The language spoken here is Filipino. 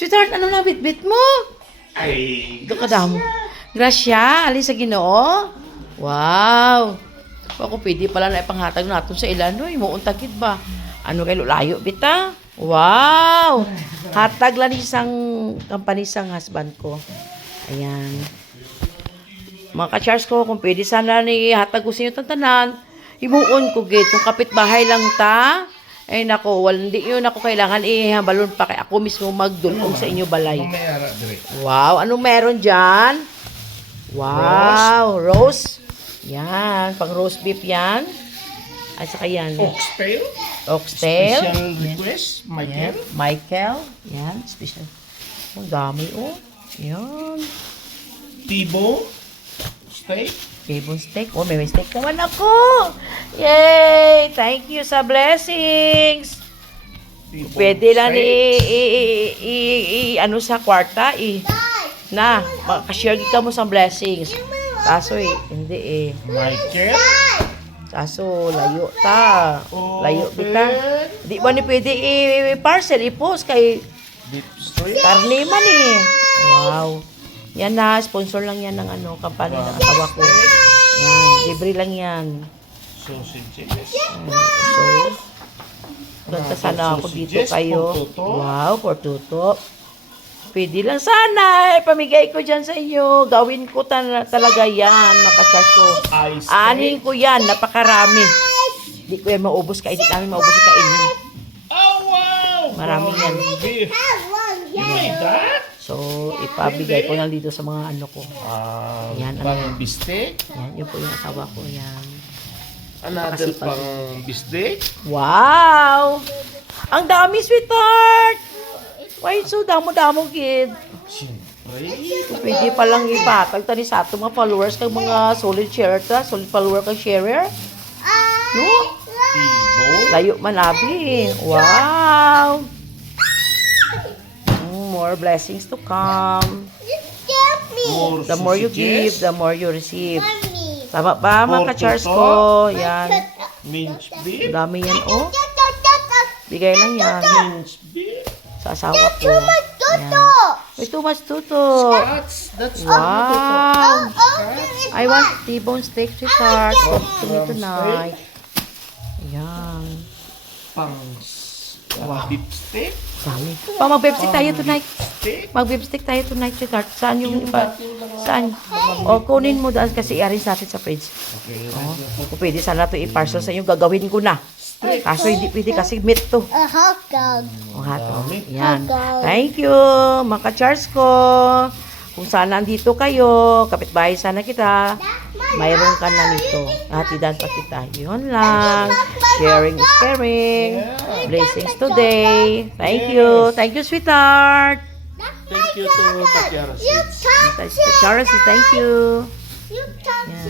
Sweetheart, ano na bit-bit mo? Ay, Ito ka damo. Grasya, alin sa Ginoo. Wow. Ako pwede pala na ipanghatag natin sa ilan. Uy, muuntagid ba? Ano kayo layo, bita? Wow. Hatag lang isang kampanisang husband ko. Ayan. Mga ka-Charles ko, kung pwede sana ni hatag ko sa inyo tantanan, imuon ko gid kung kapitbahay lang ta. Ay nako, hindi yun ako kailangan ihambalon pa kay ako mismo magdulong sa inyo balay. Anong may ara dire? Wow, anong meron dyan? Wow, roast. Yan, pang roast beef yan. At saka yan, Oxtail? oxtail. Special request, Michael? Yan, Michael. Yan, special. Ang dami, oh. Yan. T-bone? Steak? Cable steak. Oh, may steak naman ako. Yay! Thank you sa blessings. T-bone Pwede lang steak? ano sa kwarta, na, makashare ka mo sa blessings. Kaso hindi Michael? Kaso layo ta. Layo Okay. bita. Di ba ni pwede i-parcel, i-post kay Beef steak? karne man eh. Wow. Yan na, sponsor lang yan ng company ng asawa ko. Yan, libre lang yan. Sausages? So, ganda sana ako dito kayo. Wow, for tuto. Pwede lang sana, pamigay ko dyan sa inyo. Gawin ko talaga yan, makachar ko. Ice Aanin ko yan, napakarami. Hindi ko yan maubos, hindi namin maubos yung kainin. Oh, wow! Marami yan. Beef. You made that? So, ipabigay ko lang dito sa mga ano ko. Yan, Pang bistek? Yan, yun po yung asawa ko, yan. Another Napakasipag. pang bistek? Wow! Ang dami, sweetheart! Why so damo-damo, kid? Siyempre. Pwede palang ipatag tani sa ato mga followers kag mga solid sharer ta, solid follower kag sharer. No? T-bone? Layo man abi. Wow! More blessings to come. More The more you give, sausages? the more you receive. Tama ba, mga More ka-chars tuto? ko? Yan. Minced Ang beef? dami yan, oh. Bigay lang yan Minced beef? sa asawa ko. Yan. May too much tuto. That's Wow! I want T-bone steak to start to me tonight. Ayan. pang beef steak? Dami. Mag-beef steak tayo tonight. Steak? Mag-beef steak tayo tonight, sweetheart. Saan yung iba? Saan? O, kunin mo daan kasi i-arrange natin sa fridge. Okay. Kung pwede sana ito i-parcel sa inyo, gagawin ko na. Kaso hindi pwede kasi meat to. A hot dog. O, hato. Dami. Yan. Thank you, mga ka-chars ko. Kung saan nandito kayo, kapitbahay sana kita, mayroon ka na nito. Hatidan pa kita. Yun lang. Sharing is caring. Blessings today. Thank you. Thank you, sweetheart. Thank you to Tatiara Seeds. You touch it. Thank you. You touch